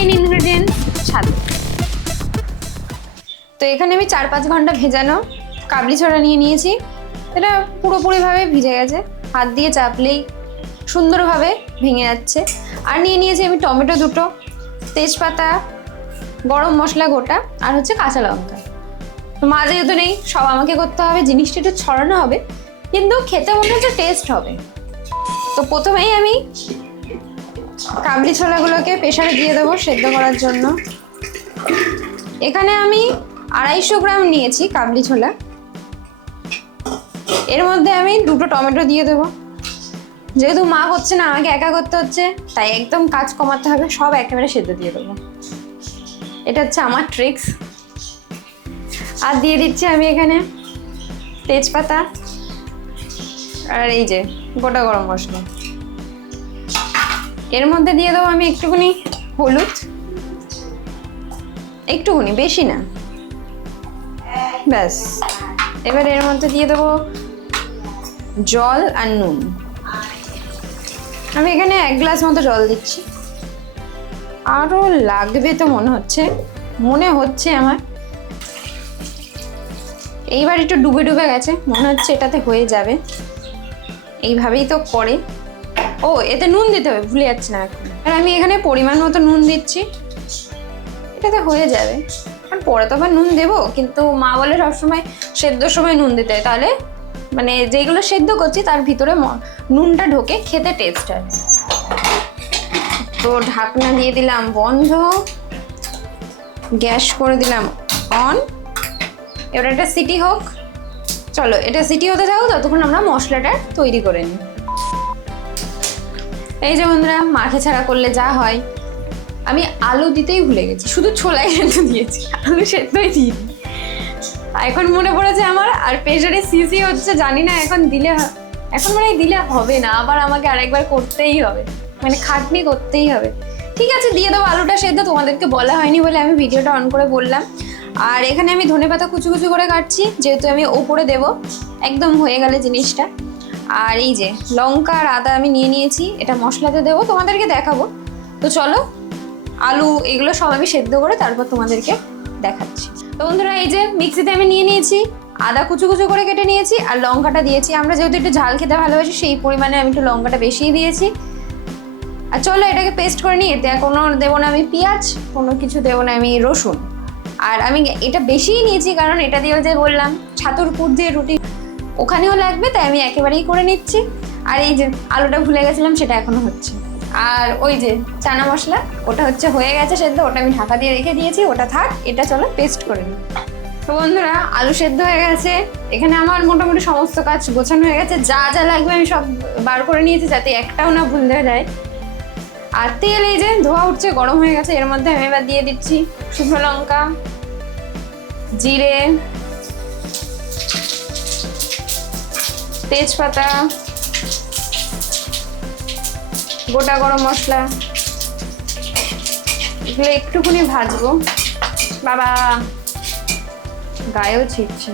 Main ingredient ছাতু। তো এখানে আমি 4-5 ঘন্টা ভেজানো কাবলি ছোলা নিয়ে নিয়েছি। এটা পুরোপুরিভাবে ভিজে গেছে, হাত দিয়ে চাপলেই সুন্দরভাবে ভেঙে যাচ্ছে। আর নিয়ে নিয়েছি আমি টমেটো 2টো, তেজপাতা, গরম মশলা গোটা, আর হচ্ছে কাঁচা লঙ্কা। তো মা যেহেতু নেই, সব আমাকে করতে হবে, জিনিসটা একটু ছড়ানো হবে, কিন্তু খেতে মনে হচ্ছে টেস্ট হবে। তো প্রথমেই আমি কাবলি ছোলাগুলোকে প্রেসারে দিয়ে দেবো সেদ্ধ করার জন্য। এখানে আমি 250 গ্রাম নিয়েছি কাবলি ছোলা। এর মধ্যে আমি 2টো টমেটো দিয়ে দেবো। যেহেতু মা করছে না, আমাকে একা করতে হচ্ছে, তাই একদম কাজ কমাতে হবে, সব একেবারে সেদ্ধ দিয়ে দেবো। এটা হচ্ছে আমার ট্রিক্স। আর দিয়ে দিচ্ছি আমি এখানে তেজপাতা আর এই যে গোটা গরম মশলা। এর মধ্যে দিয়ে দেবো আমি একটুখানি হলুদ, একটুখানি, বেশি না, ব্যাস। এবার এর মধ্যে দিয়ে দেবো জল আর নুন। আমি এখানে 1 গ্লাস মতো জল দিচ্ছি, আরও লাগবে তো মনে হচ্ছে আমার। এইবার একটু ডুবে ডুবে গেছে, মনে হচ্ছে এটাতে হয়ে যাবে। এইভাবেই তো করে। ও, এতে নুন দিতে হবে, ভুলে যাচ্ছি না এখন। আর আমি এখানে পরিমাণ মতো নুন দিচ্ছি, এটাতে হয়ে যাবে। আর পরে তো আবার নুন দেবো, কিন্তু মা বলে সবসময় সেদ্ধর সময় নুন দিতে হয়, তাহলে মানে যেগুলো সেদ্ধ করছি তার ভিতরে নুনটা ঢোকে, খেতে টেস্ট হয়। তো ঢাকনা দিয়ে দিলাম বন্ধ, গ্যাস করে দিলাম অন। এবার একটা সিটি হোক, চলো এটা সিটি হতে যাও, ততক্ষণ আমরা মশলাটা তৈরি করে নিই। এই যে বন্ধুরা, মাখে ছাড়া করলে যা হয়, আমি আলু দিতেই ভুলে গেছি, শুধু ছোলাই সেদ্ধ দিয়েছি, আলু সেদ্ধই দিই। এখন মনে পড়েছে আমার, আর প্রেশারে সিসি হচ্ছে, জানি না এখন মানে দিলে হবে না, আবার আমাকে আরেকবার করতেই হবে, মানে খাটনি করতেই হবে। ঠিক আছে, দিয়ে দেবো আলুটা সেদ্ধ, তোমাদেরকে বলা হয়নি বলে আমি ভিডিওটা অন করে বললাম। আর এখানে আমি ধনেপাতা কুচু কুচু করে কাটছি, যেহেতু আমি ওপরে দেবো, একদম হয়ে গেলে জিনিসটা। আর এই যে লঙ্কা আর আদা আমি নিয়ে নিয়েছি, এটা মশলাতে দেবো, তোমাদেরকে দেখাবো। তো চলো, আলু এগুলো সব আমি সেদ্ধ করে তারপর তোমাদেরকে দেখাচ্ছি। তো বন্ধুরা, এই যে মিক্সিতে আমি নিয়ে নিয়েছি, আদা কুচু কুচু করে কেটে নিয়েছি, আর লঙ্কাটা দিয়েছি। আমরা যেহেতু একটু ঝাল খেতে ভালোবাসি, সেই পরিমাণে আমি একটু লঙ্কাটা বেশিই দিয়েছি। আর চলো এটাকে পেস্ট করে নিই। এতে কোনো দেবো না আমি পেঁয়াজ, কোনো কিছু দেবো না আমি রসুন। আর আমি এটা বেশিই নিয়েছি, কারণ এটা দিয়ে যে বললাম ছাতুর পুর দিয়ে রুটি ওখানেও লাগবে, তাই আমি একেবারেই করে নিচ্ছি। আর এই যে আলুটা ভুলে গেছিলাম, সেটা এখনো হচ্ছে। আর ওই যে চানা মশলা, ওটা হয়ে গেছে সেদ্ধ, ওটা আমি ঢাকা দিয়ে রেখে দিয়েছি, ওটা থাক। এটা চলো পেস্ট করে নিই। তো বন্ধুরা, আলু সেদ্ধ হয়ে গেছে, এখানে আমার মোটামুটি সমস্ত কাজ গোছানো হয়ে গেছে। যা যা লাগবে আমি সব বার করে নিয়েছি, যাতে একটাও না ভুল দেওয়া যায়। আর তেল এই যে ধোয়া উঠছে, গরম হয়ে গেছে। এর মধ্যে আমি এবার দিয়ে দিচ্ছি শুকনো লঙ্কা, জিরে, তেজপাতা, গোটা গরম মশলা, এগুলো একটুখানি ভাজবো। বাবা, গায়েও ছিটছে।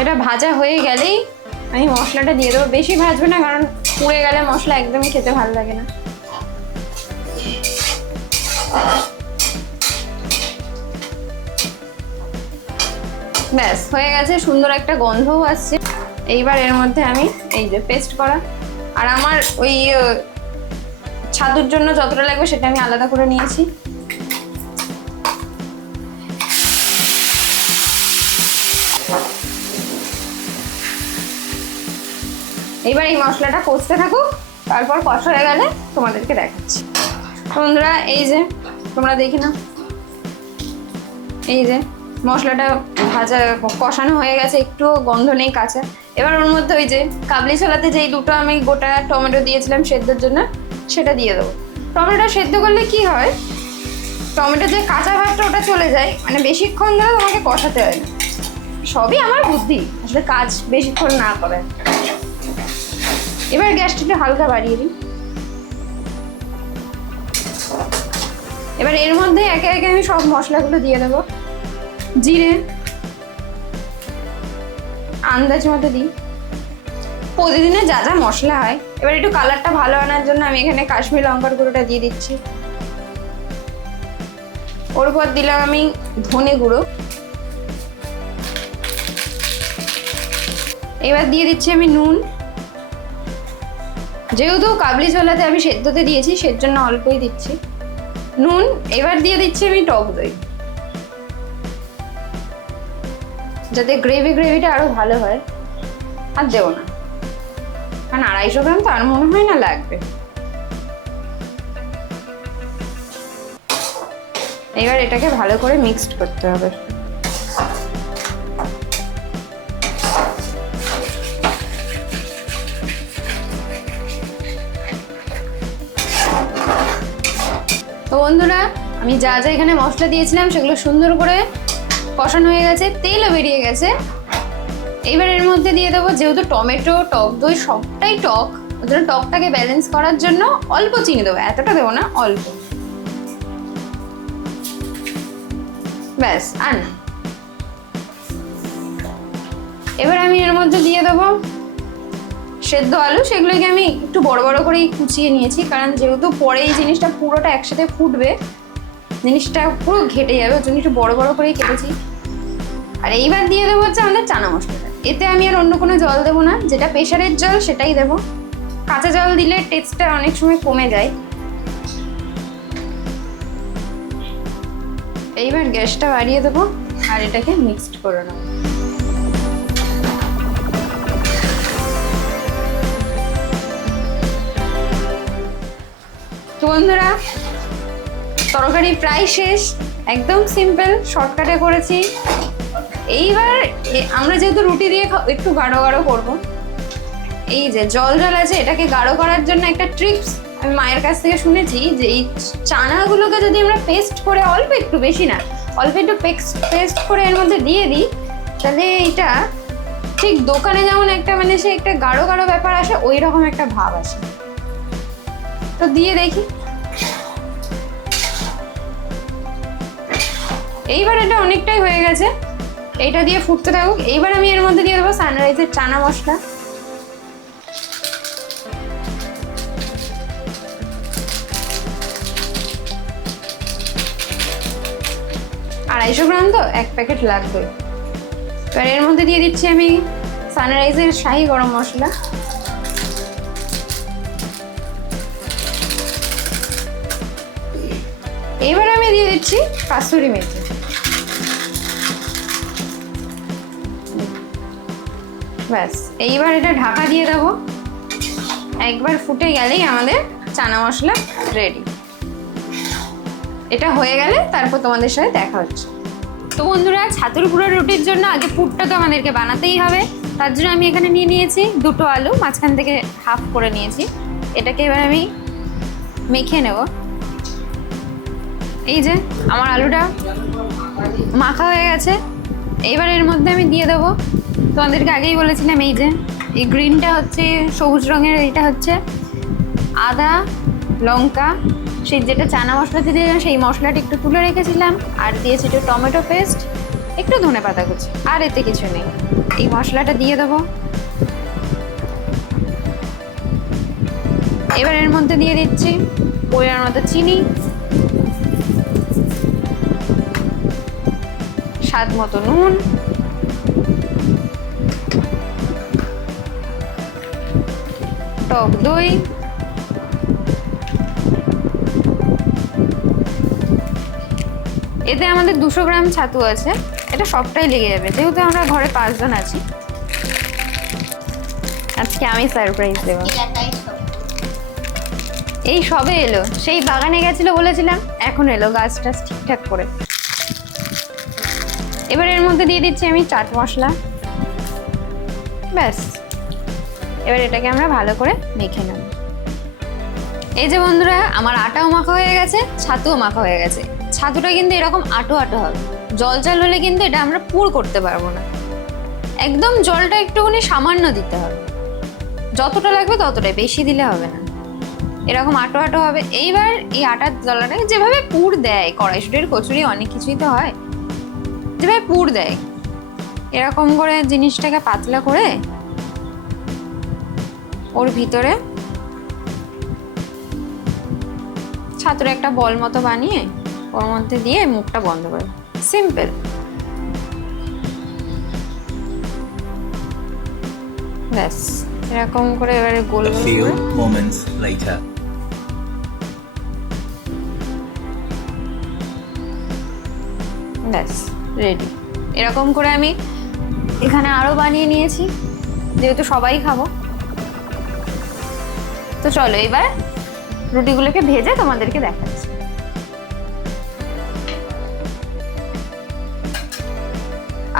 এটা ভাজা হয়ে গেলেই আমি মশলাটা দিয়ে দেবো। বেশি ভাজবে না, কারণ পুড়ে গেলে মশলা একদমই খেতে ভালো লাগে না। ব্যাস হয়ে গেছে, সুন্দর একটা গন্ধও আসছে। এইবার এর মধ্যে আমি এই যে পেস্ট করা, আর আমার ওই ছাতুর জন্য যতটা লাগবে সেটা আমি আলাদা করে নিয়েছি। এবার এই মশলাটা কষতে থাকুক, তারপর কষা হয়ে গেলে তোমাদেরকে দেখাচ্ছি। বন্ধুরা, এই যে তোমরা দেখি না, এই যে মশলাটা ভাজা কষানো হয়ে গেছে, একটু গন্ধ নেই, কাঁচা। এবার ওর মধ্যে ওই যে কাবলি ছোলাতে যেই 2টো আমি গোটা টমেটো দিয়েছিলাম সেদ্ধর জন্য, সেটা দিয়ে দেবো। টমেটোটা সেদ্ধ করলে কি হয়, টমেটো যে কাঁচা ভাবটা ওটা চলে যায়, মানে বেশিক্ষণ ধরে তোমাকে কষাতে হয় না। সবই আমার বুদ্ধি, আসলে কাজ বেশিক্ষণ না করে। এবার গ্যাসটা একটু হালকা বাড়িয়ে দিই। এবার এর মধ্যে একে একে আমি সব মশলাগুলো দিয়ে দেবো। জিরে আন্দাজ মতো দিই, প্রতিদিনে যা যা মশলা হয়। এবার একটু কালারটা ভালো আনার জন্য আমি এখানে কাশ্মীর লঙ্কার গুঁড়োটা দিয়ে দিচ্ছি। ওর উপর দিলাম আমি ধনে গুঁড়ো। এবার দিয়ে দিচ্ছি আমি নুন। যেহেতু কাবলি ছোলাতে আমি সেদ্ধতে দিয়েছি সেজন্য অল্পই দিচ্ছি নুন। এবার দিয়ে দিচ্ছি আমি টক দই, যাতে গ্রেভিটা আরো ভালো হয়। আর দেবো না, কারণ 250 গ্রাম তো আর মনে হয় না লাগবে। এবার এটাকে ভালো করে মিক্সড করতে হবে। তো বন্ধুরা, আমি যা যা এখানে মশলা দিয়েছিলাম সেগুলো সুন্দর করে কষানো হয়ে গেছে, তেলও বেরিয়ে গেছে। এইবার এর মধ্যে দিয়ে দেবো, যেহেতু টমেটো টক দই সবটাই টক, ওই জন্য টকটাকে ব্যালেন্স করার জন্য অল্প চিনি দেবো, এতটা দেবো না, অল্প, ব্যাস, আর না। এবার আমি এর মধ্যে দিয়ে দেবো সেদ্ধ আলু। সেগুলোকে আমি একটু বড় বড় করেই কুচিয়ে নিয়েছি, কারণ যেহেতু পরে এই জিনিসটা পুরোটা একসাথে ফুটবে, জিনিসটা পুরো ঘেটে যাবে, ওই জন্য একটু বড় বড় করেই কেটেছি। আর এইবার দিয়ে দেবো হচ্ছে আমাদের চানা মশলাটা। এতে আমি আর অন্য কোনো জল দেবো না, যেটা প্রেশারের জল সেটাই দেবো। কাঁচা জল দিলে টেস্টটা অনেক সময় কমে যায়। এইবার গ্যাসটা বাড়িয়ে দেবো আর এটাকে মিক্সড করে নেবো। তো বন্ধুরা, তরকারি প্রায় শেষ, একদম সিম্পল শর্টকাটে করেছি। এইবার আমরা যেহেতু রুটি দিয়ে একটু গাঢ় গাঢ় করবো, এই যে জল জল আছে, এটাকে গাঢ় করার জন্য একটা ট্রিক্স আমি মায়ের কাছ থেকে শুনেছি, যে এই চানাগুলোকে যদি আমরা পেস্ট করে, অল্প একটু, বেশি না, অল্প একটু পেস্ট করে এর মধ্যে দিয়ে দিই, তাহলে এটা ঠিক দোকানে যেমন একটা মানে সে একটা গাঢ় গাঢ় ব্যাপার আসে, ওই রকম একটা ভাব আসে। তো দিয়ে দেখি। এইবার এটা অনেকটাই হয়ে গেছে, এইটা দিয়ে ফুটতে থাকুক। এইবার আমি এর মধ্যে দিয়ে দেবো সানরাইজের চানা মশলা। আড়াইশো গ্রাম তো, 1 প্যাকেট লাগবে। এবার এর মধ্যে দিয়ে দিচ্ছি আমি সানরাইজের শাহি গরম মশলা। এবার আমি দিয়ে দিচ্ছি কাসুরি মেথি। ব্যাস, এইবার এটা ঢাকা দিয়ে দেবো। একবার ফুটে গেলেই আমাদের চানা মশলা রেডি। এটা হয়ে গেলে তারপর তোমাদের সাথে দেখা হচ্ছে। তো বন্ধুরা, ছাতুর গুঁড়ো রুটির জন্য আগে পুরটা তো আমাদেরকে বানাতেই হবে। তার জন্য আমি এখানে নিয়ে নিয়েছি 2টো আলু, মাঝখান থেকে হাফ করে নিয়েছি। এটাকে এবার আমি মেখে নেব। এই যে আমার আলুটা মাখা হয়ে গেছে। এইবার এর মধ্যে আমি দিয়ে দেবো, তোমাদেরকে আগেই বলেছিলাম, এই যে এই গ্রিনটা হচ্ছে সবুজ রঙের, এইটা হচ্ছে আদা লঙ্কা, সেই যেটা চানা মশলাতে দিয়েছিলাম সেই মশলাটা একটু তুলে রেখেছিলাম, আর দিয়েছি একটু টমেটো পেস্ট, একটু ধনেপাতা কুচি, আর এতে কিছু নেই। এই মশলাটা দিয়ে দেবো। এবার এর মধ্যে দিয়ে দিচ্ছি পরিমাণ মতো চিনি, স্বাদ মতো নুন, টক দই, এতে আমাদের 200 গ্রাম ছাতু আছে। এটা সবটাই লেগে যাবে, যেহেতু আমরা ঘরে 5 জন আছি। আজকে আমি সারপ্রাইজ দেবো। এই সবে এলো, সেই বাগানে গেছিল বলেছিলাম, এখন এলো গাছটা ঠিকঠাক করে। এবার এর মধ্যে দিয়ে দিচ্ছি আমি চাট মশলা। ব্যাস, এবার এটাকে আমরা ভালো করে মেখে নেব। এই যে বন্ধুরা, আমার আটাও মাখা হয়ে গেছে, ছাতুও মাখা হয়ে গেছে। ছাতুটা কিন্তু এরকম আটো আটো হবে, জল জল হলে কিন্তু এটা আমরা পুর করতে পারবো না। একদম জলটা একটুখানি সামান্য দিতে হবে, যতটা লাগবে ততটাই, বেশি দিলে হবে না। এরকম আটো আটো হবে। এইবার এই আটার জলটাকে যেভাবে পুর দেয়, কড়াইশুটির কচুরি অনেক কিছুই তো হয়, যেভাবে পুর দেয়, এরকম করে জিনিসটাকে পাতলা করে ওর ভিতরে ছাতুর একটা বল মতো বানিয়ে ওর মধ্যে দিয়ে মুখটা বন্ধ করে, সিম্পল। ব্যাস এরকম করে এবারে গোল A গোল few করে moments later. ব্যাস রেডি। এরকম করে আমি এখানে আরো বানিয়ে নিয়েছি, যেহেতু সবাই খাবো। তো চলো এবার রুটিগুলোকে ভেজে তোমাদেরকে দেখাচ্ছি।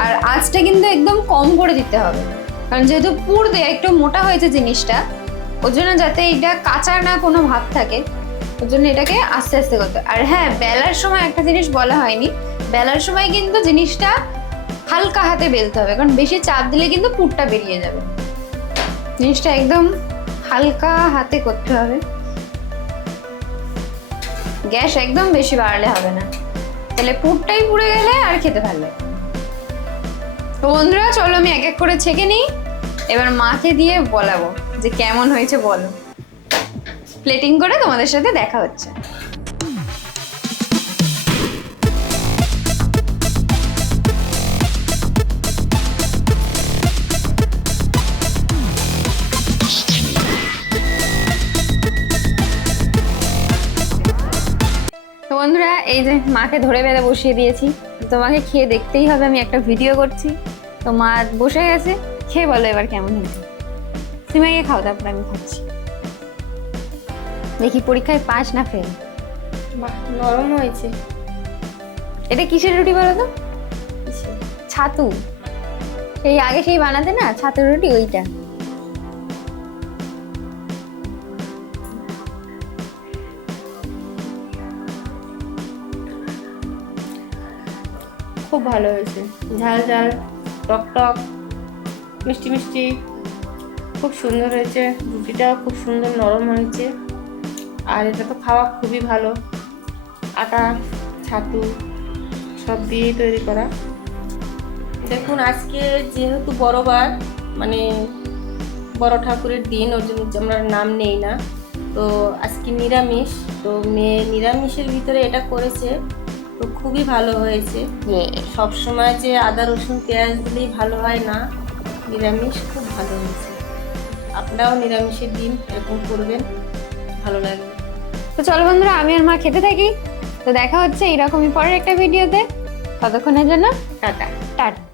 আর আঁচটা কিন্তু একদম কম করে দিতে হবে, কারণ যেহেতু পুর দিয়ে একটু মোটা হয়েছে জিনিসটা, ওর জন্য যাতে এটা কাঁচা না কোনো ভাব থাকে, ওর জন্য এটাকে আস্তে আস্তে করতে। আর হ্যাঁ, বেলার সময় একটা জিনিস বলা হয়নি, বেলার সময় কিন্তু জিনিসটা হালকা হাতে বেলতে হবে, কারণ বেশি চাপ দিলে কিন্তু পুরটা বেরিয়ে যাবে। জিনিসটা একদম হালকা হাতে করতে হবে, গ্যাস একদম বেশি বাড়ালে হবে না, তাহলে পুরটাই পুড়ে গেলে আর খেতে ভালো লাগে। তো বন্ধুরা চলো আমি এক এক করে ছেঁকে নিই, এবার মাকে দিয়ে বলাবো যে কেমন হয়েছে বলো। প্লেটিং করে তোমাদের সাথে দেখা হচ্ছে। তো বন্ধুরা এই যে মাকে ধরে বেঁধে বসিয়ে দিয়েছি, তোমাকে খেয়ে দেখতেই হবে, আমি একটা ভিডিও করছি। তো মা বসে গেছে, খেয়ে বলো এবার কেমন হয়েছে। সিমাইকে খাও, তারপর আমি খাচ্ছি। দেখি পরীক্ষায় পাস না ফেল। বাহ, নরম হয়েছে। এটা কিসের রুটি বলো তো? ছাতু, সেই আগে সেই বানাতে না ছাতুর রুটি, ওইটা। খুব ভালো হয়েছে, ঝাল ঝাল, টক টক, মিষ্টি মিষ্টি, খুব সুন্দর হয়েছে। রুটিটাও খুব সুন্দর নরম হয়েছে। আর এটা তো খাওয়া খুবই ভালো, আটা ছাতু সব দিয়েই তৈরি করা। দেখুন আজকে যেহেতু বড়বার, মানে বড় ঠাকুরের দিন, ওর জন্য আমরা নাম নেই না, তো আজকে নিরামিষ। তো মেয়ে নিরামিষের ভিতরে এটা করেছে, তো খুবই ভালো হয়েছে। সব সময় যে আদা রসুন পেঁয়াজ দিলেই ভালো হয় না, নিরামিষ খুব ভালো হয়েছে। আপনারাও নিরামিষের দিন এরকম করবেন, ভালো লাগবে। তো চলো বন্ধুরা আমি আর মা খেতে থাকি। তো দেখা হচ্ছে এইরকমই পরের একটা ভিডিওতে। ততক্ষণের জন্য টাটা। টাটা।